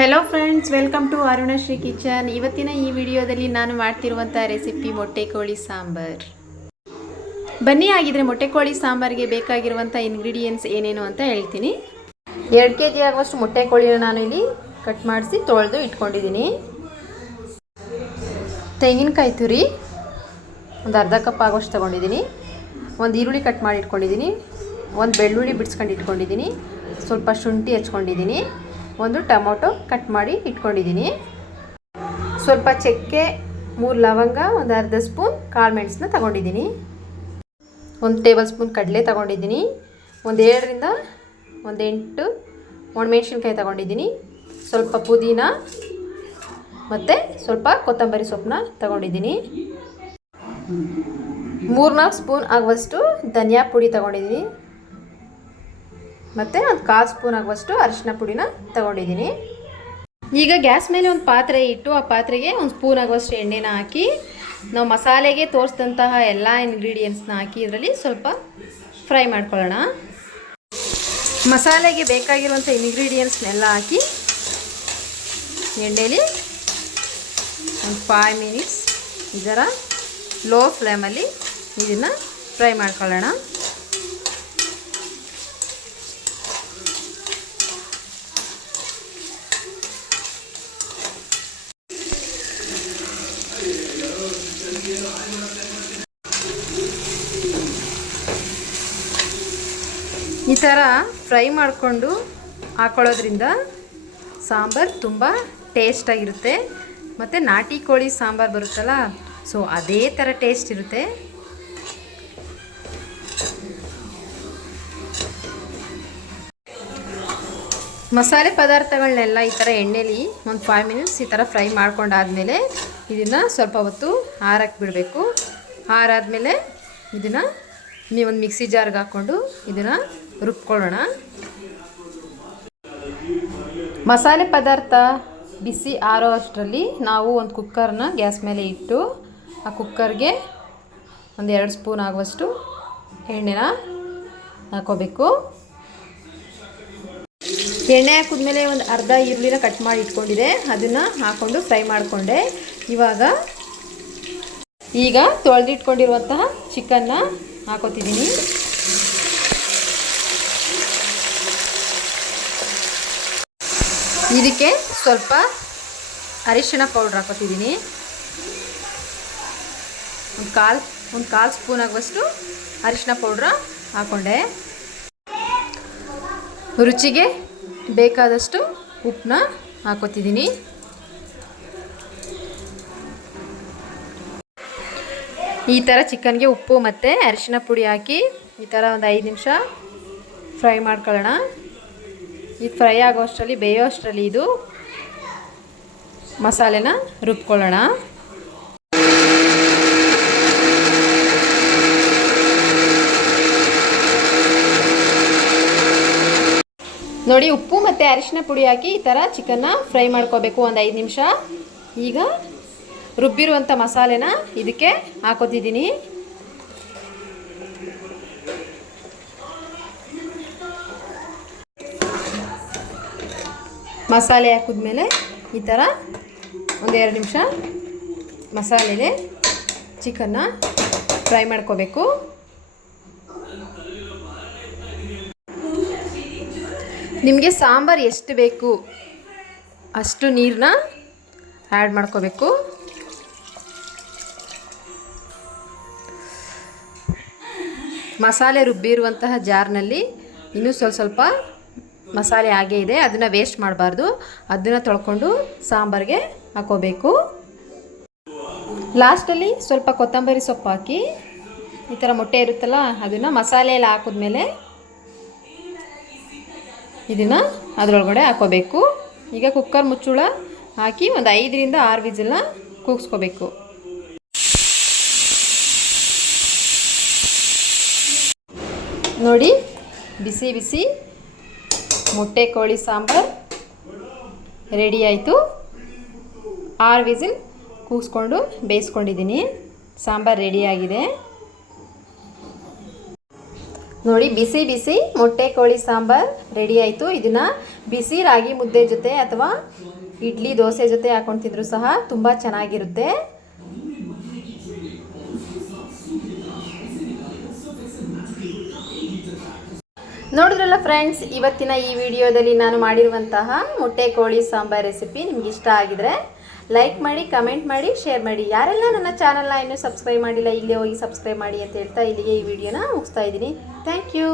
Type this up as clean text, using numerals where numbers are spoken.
Hello friends, welcome to Arunashree kitchen. ಇವತ್ತಿನ ಈ ವಿಡಿಯೋದಲ್ಲಿ ನಾನು ಮಾಡ್ತಿರುವಂಥ ರೆಸಿಪಿ ಮೊಟ್ಟೆ ಕೋಳಿ ಸಾಂಬಾರ್. ಬನ್ನಿ, ಆಗಿದ್ರೆ ಮೊಟ್ಟೆ ಕೋಳಿ ಸಾಂಬಾರಿಗೆ ಬೇಕಾಗಿರುವಂಥ ಇಂಗ್ರೀಡಿಯೆಂಟ್ಸ್ ಏನೇನು ಅಂತ ಹೇಳ್ತೀನಿ. 2 kg ಆಗುವಷ್ಟು ಮೊಟ್ಟೆ ಕೋಳಿನ ನಾನು ಇಲ್ಲಿ ಕಟ್ ಮಾಡಿಸಿ ತೊಳೆದು ಇಟ್ಕೊಂಡಿದ್ದೀನಿ. ತೆಂಗಿನಕಾಯಿ ತುರಿ ಒಂದು ಅರ್ಧ ಕಪ್ ಆಗುವಷ್ಟು ತೊಗೊಂಡಿದ್ದೀನಿ. ಒಂದು ಈರುಳ್ಳಿ ಕಟ್ ಮಾಡಿ ಇಟ್ಕೊಂಡಿದ್ದೀನಿ. ಒಂದು ಬೆಳ್ಳುಳ್ಳಿ ಬಿಡಿಸ್ಕೊಂಡು ಇಟ್ಕೊಂಡಿದ್ದೀನಿ. ಸ್ವಲ್ಪ ಶುಂಠಿ ಹಚ್ಕೊಂಡಿದ್ದೀನಿ. ಒಂದು ಟೊಮೊಟೊ ಕಟ್ ಮಾಡಿ ಇಟ್ಕೊಂಡಿದ್ದೀನಿ. ಸ್ವಲ್ಪ ಚಕ್ಕೆ, 3 ಲವಂಗ, ಒಂದು ಅರ್ಧ ಸ್ಪೂನ್ ಕಾಳು ಮೆಣಸನ್ನ ತಗೊಂಡಿದ್ದೀನಿ. 1 ಟೇಬಲ್ ಸ್ಪೂನ್ ಕಡಲೆ ತಗೊಂಡಿದ್ದೀನಿ. ಒಂದು 7ರಿಂದ 8 ಒಣಮೆಣಸಿನ್ಕಾಯಿ ತಗೊಂಡಿದ್ದೀನಿ. ಸ್ವಲ್ಪ ಪುದೀನ ಮತ್ತು ಸ್ವಲ್ಪ ಕೊತ್ತಂಬರಿ ಸೊಪ್ಪನ್ನ ತಗೊಂಡಿದ್ದೀನಿ. 3-4 ಸ್ಪೂನ್ ಆಗುವಷ್ಟು ಧನಿಯಾ ಪುಡಿ ತಗೊಂಡಿದ್ದೀನಿ. ಮತ್ತು ಒಂದು 1/4 ಸ್ಪೂನ್ ಆಗುವಷ್ಟು ಅರಿಶಿನ ಪುಡಿನ ತಗೊಂಡಿದ್ದೀನಿ. ಈಗ ಗ್ಯಾಸ್ ಮೇಲೆ ಒಂದು ಪಾತ್ರೆ ಇಟ್ಟು ಆ ಪಾತ್ರೆಗೆ 1 ಸ್ಪೂನ್ ಆಗುವಷ್ಟು ಎಣ್ಣೆನ ಹಾಕಿ ನಾವು ಮಸಾಲೆಗೆ ತೋರಿಸಿದಂತಹ ಎಲ್ಲ ಇಂಗ್ರೀಡಿಯೆಂಟ್ಸ್ನ ಹಾಕಿ ಇದರಲ್ಲಿ ಸ್ವಲ್ಪ ಫ್ರೈ ಮಾಡ್ಕೊಳ್ಳೋಣ. ಮಸಾಲೆಗೆ ಬೇಕಾಗಿರುವಂಥ ಇಂಗ್ರೀಡಿಯೆಂಟ್ಸ್ನೆಲ್ಲ ಹಾಕಿ ಎಣ್ಣೆಯಲ್ಲಿ ಒಂದು 5 ಮಿನಿಟ್ಸ್ ಇದರ ಲೋ ಫ್ಲೇಮಲ್ಲಿ ಇದನ್ನು ಫ್ರೈ ಮಾಡ್ಕೊಳ್ಳೋಣ. ಈ ಥರ ಫ್ರೈ ಮಾಡಿಕೊಂಡು ಹಾಕೊಳ್ಳೋದ್ರಿಂದ ಸಾಂಬಾರು ತುಂಬ ಟೇಸ್ಟಾಗಿರುತ್ತೆ. ಮತ್ತು ನಾಟಿ ಕೋಳಿ ಸಾಂಬಾರು ಬರುತ್ತಲ್ಲ, ಸೊ ಅದೇ ಥರ ಟೇಸ್ಟ್ ಇರುತ್ತೆ. ಮಸಾಲೆ ಪದಾರ್ಥಗಳನ್ನೆಲ್ಲ ಈ ಥರ ಎಣ್ಣೆಲಿ ಒಂದು 5 ಮಿನಿಟ್ಸ್ ಈ ಥರ ಫ್ರೈ ಮಾಡ್ಕೊಂಡಾದಮೇಲೆ ಇದನ್ನು ಸ್ವಲ್ಪ ಹೊತ್ತು ಆರಕ್ಕೆ ಬಿಡಬೇಕು. ಆರಾದಮೇಲೆ ಇದನ್ನು ಒಂದು ಮಿಕ್ಸಿ ಜಾರ್ಗೆ ಹಾಕ್ಕೊಂಡು ಇದನ್ನು ರುಬ್ಕೊಳ್ಳೋಣ. ಮಸಾಲೆ ಪದಾರ್ಥ ಬಿಸಿ ಆರೋ ಅಷ್ಟರಲ್ಲಿ ನಾವು ಒಂದು ಕುಕ್ಕರ್ನ ಗ್ಯಾಸ್ ಮೇಲೆ ಇಟ್ಟು ಆ ಕುಕ್ಕರ್ಗೆ ಒಂದು 2 ಸ್ಪೂನ್ ಆಗುವಷ್ಟು ಎಣ್ಣೆನ ಹಾಕೋಬೇಕು. ಎಣ್ಣೆ ಹಾಕಿದ್ಮೇಲೆ ಒಂದು ಅರ್ಧ ಈರುಳ್ಳಿನ ಕಟ್ ಮಾಡಿ ಇಟ್ಕೊಂಡಿದೆ, ಅದನ್ನು ಹಾಕ್ಕೊಂಡು ಫ್ರೈ ಮಾಡಿಕೊಂಡೆ. ಈಗ ತೊಳೆದಿಟ್ಕೊಂಡಿರುವಂತಹ ಚಿಕನ್ನ ಹಾಕೋತಿದ್ದೀನಿ. ಇದಕ್ಕೆ ಸ್ವಲ್ಪ ಅರಿಶಿಣ ಪೌಡ್ರ್ ಹಾಕೋತಿದ್ದೀನಿ. ಒಂದು ಕಾಲು ಸ್ಪೂನ್ ಆಗುವಷ್ಟು ಅರಿಶಿಣ ಪೌಡ್ರ್ ಹಾಕ್ಕೊಂಡೆ. ರುಚಿಗೆ ಬೇಕಾದಷ್ಟು ಉಪ್ಪನ್ನ ಹಾಕೋತಿದ್ದೀನಿ. ಈ ಥರ ಚಿಕನ್ಗೆ ಉಪ್ಪು ಮತ್ತು ಅರಿಶಿಣ ಪುಡಿ ಹಾಕಿ ಈ ಥರ ಒಂದು 5 ನಿಮಿಷ ಫ್ರೈ ಮಾಡ್ಕೊಳ್ಳೋಣ. ಇದು ಫ್ರೈ ಆಗೋ ಅಷ್ಟರಲ್ಲಿ, ಬೇಯೋ ಅಷ್ಟರಲ್ಲಿ ಇದು ಮಸಾಲೆನ ರುಬ್ಕೊಳ್ಳೋಣ. ನೋಡಿ, ಉಪ್ಪು ಮತ್ತು ಅರಿಶಿನ ಪುಡಿ ಹಾಕಿ ಈ ಥರ ಚಿಕನ್ನ ಫ್ರೈ ಮಾಡ್ಕೋಬೇಕು ಒಂದು 5 ನಿಮಿಷ. ಈಗ ರುಬ್ಬಿರುವಂಥ ಮಸಾಲೆನ ಇದಕ್ಕೆ ಹಾಕೋತಿದ್ದೀನಿ. ಮಸಾಲೆ ಹಾಕಿದ್ಮೇಲೆ ಈ ಥರ ಒಂದು 2 ನಿಮಿಷ ಮಸಾಲೆಗೆ ಚಿಕನ್ನ ಫ್ರೈ ಮಾಡ್ಕೋಬೇಕು. ನಿಮಗೆ ಸಾಂಬಾರು ಎಷ್ಟು ಬೇಕು ಅಷ್ಟು ನೀರನ್ನ ಆ್ಯಡ್ ಮಾಡ್ಕೋಬೇಕು. ಮಸಾಲೆ ರುಬ್ಬಿರುವಂತಹ ಜಾರ್ನಲ್ಲಿ ಇನ್ನೂ ಸ್ವಲ್ಪ ಮಸಾಲೆ ಹಾಗೇ ಇದೆ, ಅದನ್ನು ವೇಸ್ಟ್ ಮಾಡಬಾರ್ದು. ಅದನ್ನು ತೊಳ್ಕೊಂಡು ಸಾಂಬಾರಿಗೆ ಹಾಕೋಬೇಕು. ಲಾಸ್ಟಲ್ಲಿ ಸ್ವಲ್ಪ ಕೊತ್ತಂಬರಿ ಸೊಪ್ಪು ಹಾಕಿ ಈ ಥರ ಮೊಟ್ಟೆ ಇರುತ್ತಲ್ಲ ಅದನ್ನು ಮಸಾಲೆಯಲ್ಲಿ ಹಾಕಿದ್ಮೇಲೆ ಇದನ್ನು ಅದರೊಳಗಡೆ ಹಾಕೋಬೇಕು. ಈಗ ಕುಕ್ಕರ್ ಮುಚ್ಚಳ ಹಾಕಿ ಒಂದು 5ರಿಂದ 6 ವಿಸಿಲ್ನ ಕೂಗಿಸ್ಕೋಬೇಕು. ನೋಡಿ, ಬಿಸಿ ಬಿಸಿ ಮೊಟ್ಟೆ ಕೋಳಿ ಸಾಂಬಾರು ರೆಡಿ ಆಯಿತು. 6 ವಿಸಿಲ್ ಕೂಗಿಸ್ಕೊಂಡು ಬೇಯಿಸ್ಕೊಂಡಿದ್ದೀನಿ. ಸಾಂಬಾರು ರೆಡಿಯಾಗಿದೆ. ನೋಡಿ ಬಿಸಿ ಬಿಸಿ ಮೊಟ್ಟೆ ಕೋಳಿ ಸಾಂಬಾರ್ ರೆಡಿ ಆಯಿತು. ಇದನ್ನು ಬಿಸಿ ರಾಗಿ ಮುದ್ದೆ ಜೊತೆ ಅಥವಾ ಇಡ್ಲಿ ದೋಸೆ ಜೊತೆ ಹಾಕೊಂಡು ತಿಂದರೂ ಸಹ ತುಂಬ ಚೆನ್ನಾಗಿರುತ್ತೆ. ನೋಡಿದ್ರಲ್ಲ ಫ್ರೆಂಡ್ಸ್, ಇವತ್ತಿನ ಈ ವಿಡಿಯೋದಲ್ಲಿ ನಾನು ಮಾಡಿರುವಂತಹ ಮೊಟ್ಟೆ ಕೋಳಿ ಸಾಂಬಾರ್ ರೆಸಿಪಿ ನಿಮ್ಗೆ ಇಷ್ಟ ಆಗಿದ್ರೆ ಲೈಕ್ ಮಾಡಿ, ಕಮೆಂಟ್ ಮಾಡಿ, ಶೇರ್ ಮಾಡಿ. ಯಾರೆಲ್ಲ ನನ್ನ ಚಾನಲ್ನ ಇನ್ನೂ ಸಬ್ಸ್ಕ್ರೈಬ್ ಮಾಡಿಲ್ಲ, ಇಲ್ಲೇ ಹೋಗಿ ಸಬ್ಸ್ಕ್ರೈಬ್ ಮಾಡಿ ಅಂತ ಹೇಳ್ತಾ ಇಲ್ಲಿಗೆ ಈ ವಿಡಿಯೋನ ಮುಗಿಸ್ತಾ ಇದ್ದೀನಿ. Thank you.